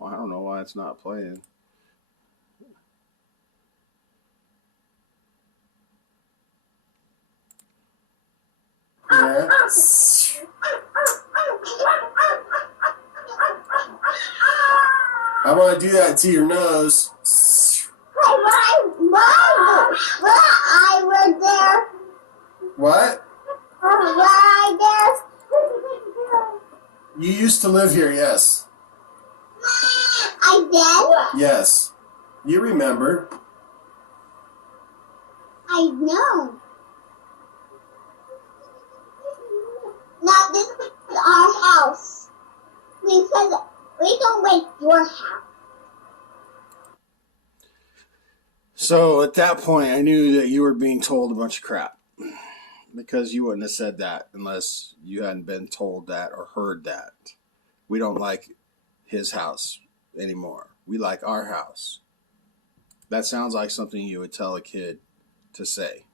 I don't know why it's not playing. Yeah. I want to do that to your nose. I was there. What? I You used to live here, yes. I did. Yes. You remember. I know. Now this is our house. Because we don't went your house. So at that point, I knew that you were being told a bunch of crap because you wouldn't have said that unless you hadn't been told that or heard that. We don't like his house anymore. We like our house. That sounds like something you would tell a kid to say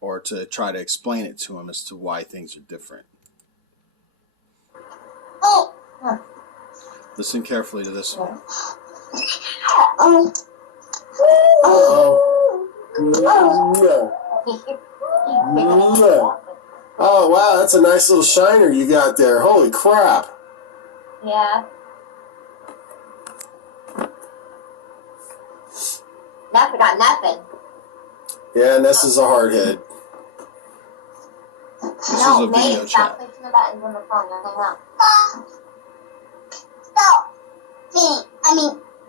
or to try to explain it to him as to why things are different. Oh. Listen carefully to this one. Oh. Oh, wow, that's a nice little shiner you got there. Holy crap. Yeah. Nothing got nothing. Yeah, Ness is a hardhead. This is a video chat. Stop pushing the buttons on the phone. Nothing wrong.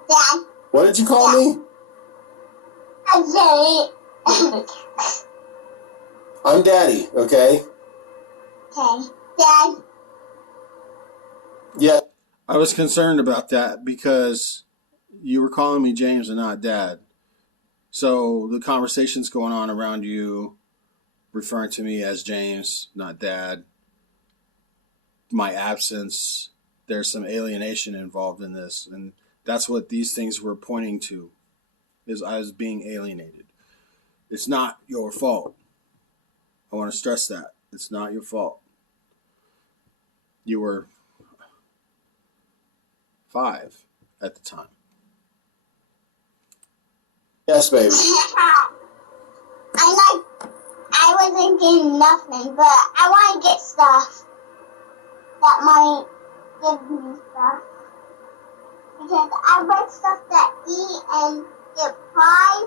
Dad. What did you call me? I'm Daddy, okay? Okay. Dad. Yeah. I was concerned about that because you were calling me James and not Dad. So the conversation's going on around you referring to me as James, not Dad. My absence, there's some alienation involved in this. And that's what these things were pointing to, is I was being alienated. It's not your fault. I want to stress that. It's not your fault. You were 5 at the time. Yes, baby. I wasn't getting nothing, but I want to get stuff that might give me stuff. Because I want stuff to eat and get pie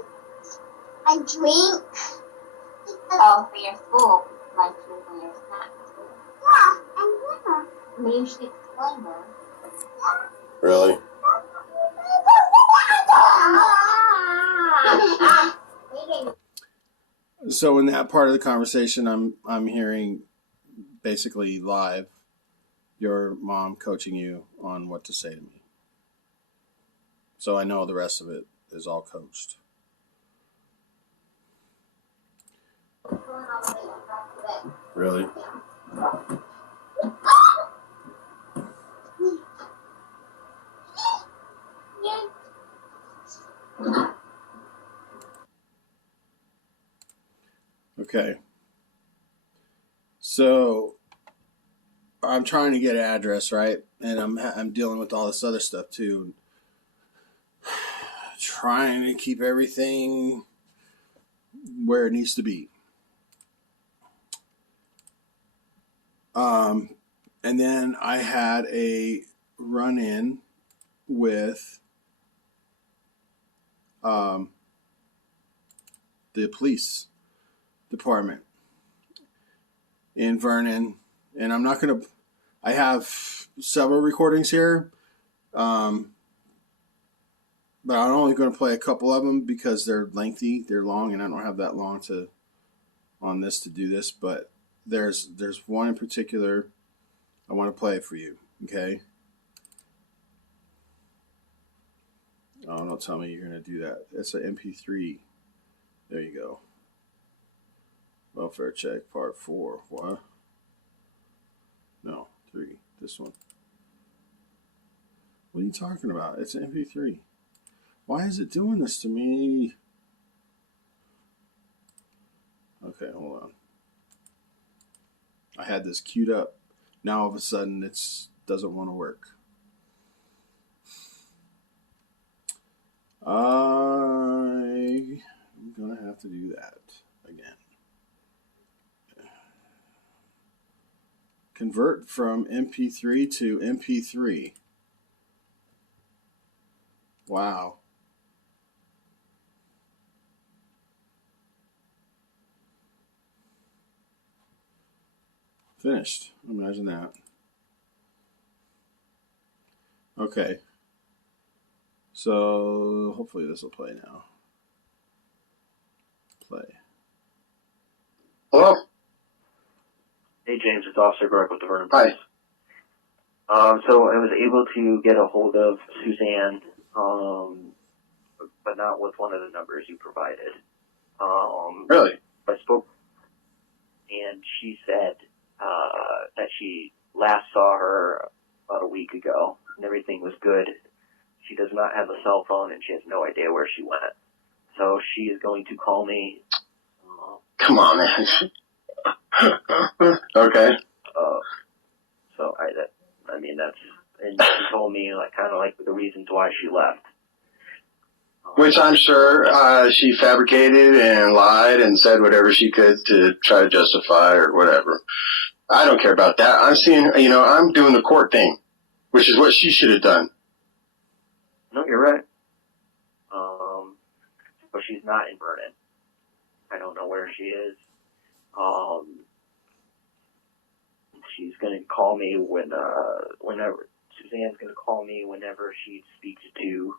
and drink. Oh, for your school lunches and your snacks. Yeah, and dinner. But you should explain them. Really? So in that part of the conversation, I'm hearing basically live your mom coaching you on what to say to me. So I know the rest of it is all coached. Really? Okay. So I'm trying to get an address, right? And I'm dealing with all this other stuff too. Trying to keep everything where it needs to be. And then I had a run-in with the police department in Vernon, and I'm not going to. I have several recordings here, but I'm only going to play a couple of them because they're lengthy, they're long, and I don't have that long on this to do this. But there's one in particular I want to play it for you. Okay. Oh, don't tell me you're going to do that. It's an MP3. There you go. Welfare check part 4. What? No, 3. This one. What are you talking about? It's an MP3. Why is it doing this to me? Okay, hold on. I had this queued up. Now all of a sudden it doesn't want to work. I'm gonna have to do that again. Convert from MP3 to MP3. Wow. Finished. Imagine that. Okay. So hopefully this will play now. Play. Hello? Hey James, it's Officer Burke with the Vernon Hi. Police. So I was able to get a hold of Suzanne, but not with one of the numbers you provided. Really? I spoke, and she said that she last saw her about a week ago, and everything was good. She does not have a cell phone, and she has no idea where she went. So she is going to call me. Come on, man. Okay. So and she told me kind of the reasons why she left. Which I'm sure she fabricated and lied and said whatever she could to try to justify or whatever. I don't care about that. I'm I'm doing the court thing, which is what she should have done. No, you're right. But she's not in Vernon. I don't know where she is. She's gonna call me whenever Suzanne's gonna call me whenever she speaks to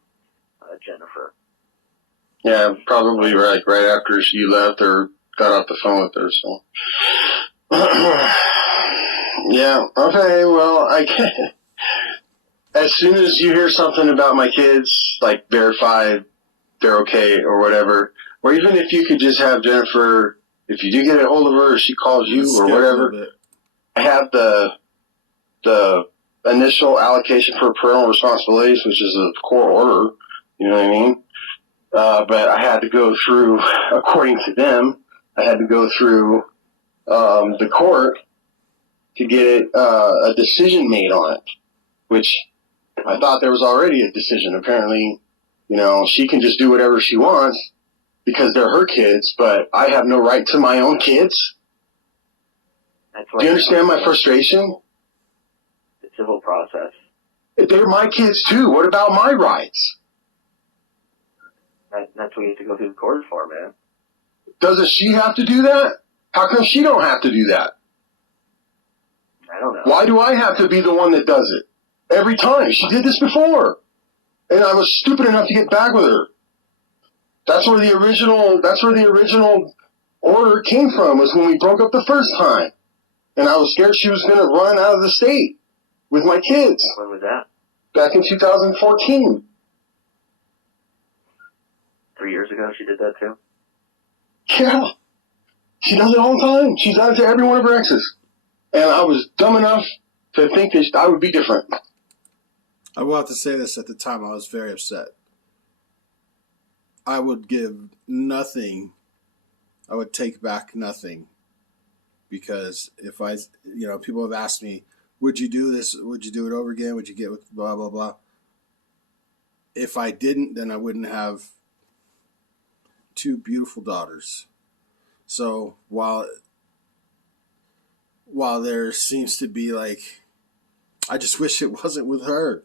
Jennifer. Yeah, probably right after she left or got off the phone with her. So, yeah, okay. Well, I can't. As soon as you hear something about my kids, like verify they're okay or whatever, or even if you could just have Jennifer, if you do get a hold of her, or she calls you or whatever, have the initial allocation for parental responsibilities, which is a court order. You know what I mean? But I had to go through, according to them, I had to go through the court to get a decision made on it, which I thought there was already a decision. Apparently, she can just do whatever she wants because they're her kids, but I have no right to my own kids. Do you understand my frustration? The civil process. They're my kids too. What about my rights? That's what you have to go through the court for, man. Doesn't she have to do that? How come she don't have to do that? I don't know. Why do I have to be the one that does it? Every time. She did this before. And I was stupid enough to get back with her. That's where the original order came from, was when we broke up the first time. And I was scared she was going to run out of the state with my kids. When was that? Back in 2014. 3 years ago she did that too? Yeah. She does it all the time. She's done it to every one of her exes. And I was dumb enough to think that I would be different. I will have to say this, at the time I was very upset. I would give nothing. I would take back nothing. Because if people have asked me, would you do this? Would you do it over again? Would you get with blah, blah, blah? If I didn't, then I wouldn't have 2 beautiful daughters. So while there seems to be I just wish it wasn't with her.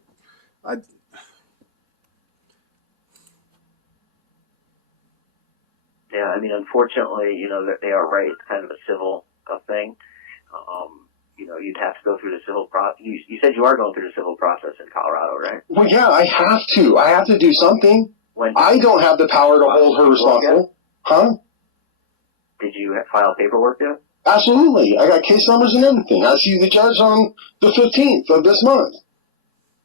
Yeah, I mean, unfortunately, they are right. It's kind of a civil thing. You'd have to go through the civil process. You said you are going through the civil process in Colorado, right? Well, yeah, I have to. I have to do something. I don't have the power to hold her responsible. Huh? Did you file paperwork yet? Absolutely. I got case numbers and everything. I see the judge on the 15th of this month.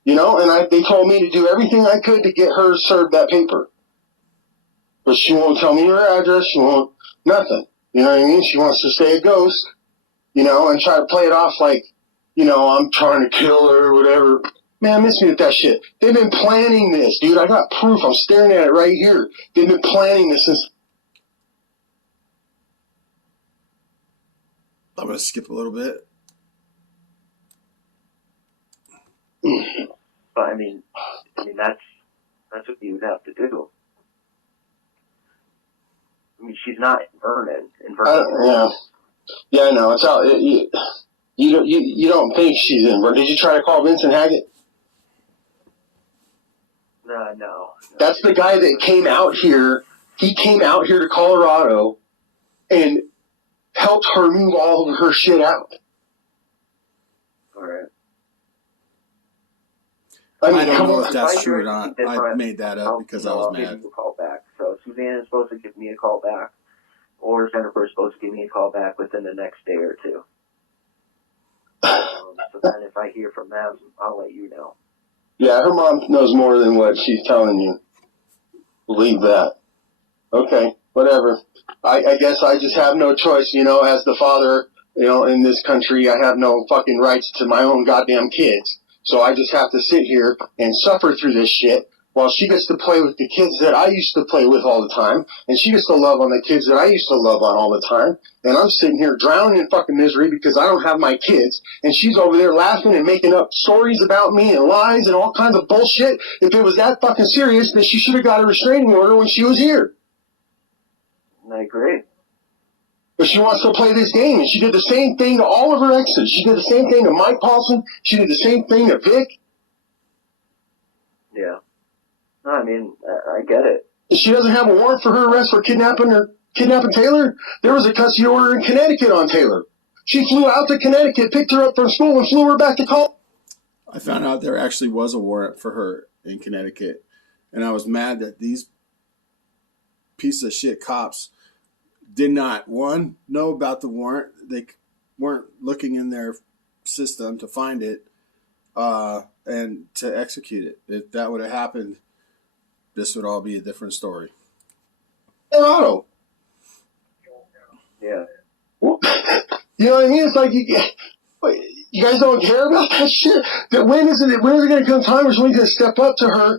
And they told me to do everything I could to get her served that paper. But she won't tell me her address. She won't, nothing. You know what I mean? She wants to stay a ghost, and try to play it off like, I'm trying to kill her or whatever. Man, miss me with that shit. They've been planning this, dude. I got proof. I'm staring at it right here. They've been planning this since... I'm going to skip a little bit. But I mean that's what you would have to do. I mean, she's not in Vernon. Yeah, I know. It's all, you don't think she's in Vernon. Did you try to call Vincent Haggett? No. That's the guy that came out here. He came out here to Colorado and helped her move all of her shit out. All right. I I don't come know on. if that's If I true or hear not. anything I different, made that up because I was I'll mad. give you a call back. So Suzanne is supposed to give me a call back, or Jennifer is supposed to give me a call back within the next day or two. So then if I hear from them, I'll let you know. Yeah, her mom knows more than what she's telling you. Believe that. Okay, whatever. I guess I just have no choice, as the father, in this country, I have no fucking rights to my own goddamn kids. So I just have to sit here and suffer through this shit while she gets to play with the kids that I used to play with all the time, and she gets to love on the kids that I used to love on all the time, and I'm sitting here drowning in fucking misery because I don't have my kids, and she's over there laughing and making up stories about me and lies and all kinds of bullshit. If it was that fucking serious, then she should have got a restraining order when she was here. I agree. But she wants to play this game, and she did the same thing to all of her exes. She did the same thing to Mike Paulson. She did the same thing to Vic. Yeah. No, I mean, I get it. She doesn't have a warrant for her arrest for kidnapping Taylor. There was a custody order in Connecticut on Taylor. She flew out to Connecticut, picked her up from school, and flew her back to college. I found out there actually was a warrant for her in Connecticut, and I was mad that these piece of shit cops did not, one, know about the warrant. They weren't looking in their system to find it and to execute it. If that would have happened, this would all be a different story. Colorado. Yeah. You know what I mean? It's like you guys don't care about that shit. When is it going to come time where somebody's going to step up to her